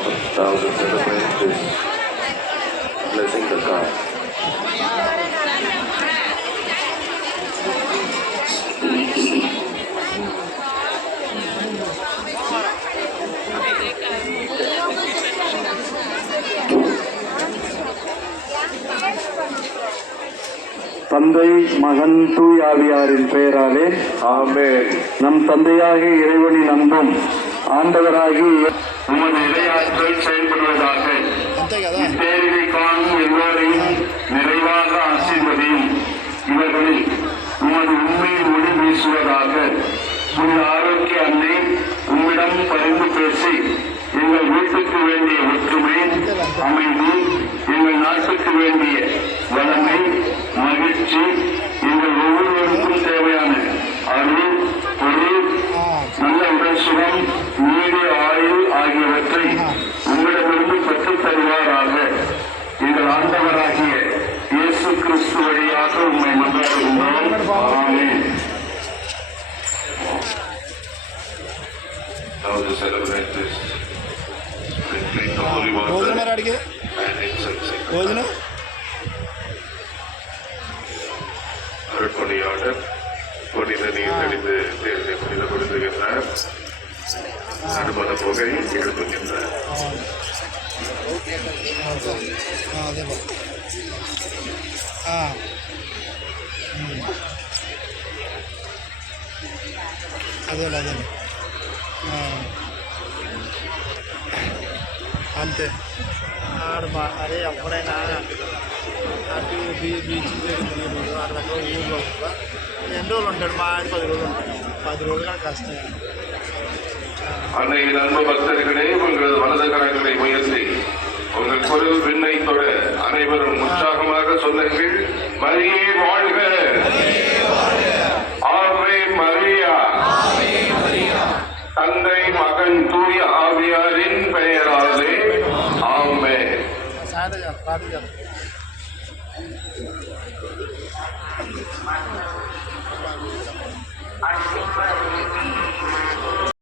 Now to celebrate this blessing the God. தந்தை மகன் தூய் ஆவியாரின் பெயராலே ஆமென். நம் தந்தையாகிய இறைவனின் அன்பும் ஆண்டவராகிய உமது இறையாற்றல் செயல்படுவதாக. இப்பேரினை காணும் எல்லோரையும் நிறைவாக ஆசீர்வதியும். இவர்களில் உமது உண்மையில் ஒளி வீசுவதாக. உமது ஆரோக்கிய அன்னை உம்மிடம் பரிந்து பேசி எங்கள் வீட்டுக்கு வேண்டிய ஒற்றுமை, அமைதி, எங்கள் நாட்டுக்கு வேண்டிய வளமை, மகிழ்ச்சி, எங்கள் ஒவ்வொருவருக்கும் தேவையான அருள், பொருள், நல்ல உடல் சுகம், நீடிய ஆயுள் ஆகியவற்றை உங்களிடமிருந்து பெற்றுத் தருவாராக. எங்கள் ஆண்டவராகிய இயேசு கிறிஸ்து வழியாக உம்மை மன்றாடுகின்றோம். ஆமென். Now to celebrate this sprinkling the holy water and incense. அருட்பணியாளர் புனித நீர் தெளிந்து தேர்தலை புனிதப்படுத்துகின்றார். நடுமத புகை எழுப்புகின்றார். అంతే అదే ఎప్పుడైనా అటు బీచ్ దగ్గర అట్లా ఊళ్ళో ఎన్ని రోజులు ఉంటాడు మా ఆయన 10 రోజులు ఉంటాడు 10 రోజులు కానీ కష్టం. அன்னையின் அன்பு பக்தர்களே, உங்களது வலது கரங்களை உயர்த்தி உங்கள் குரல் விண்ணை தொட அனைவரும் உற்சாகமாக சொல்லுங்கள். மரியே வாழ்க, ஆவே மரியா. தந்தை மகன் தூய ஆவியாரின் பெயராலே ஆமென். సాయంత్రం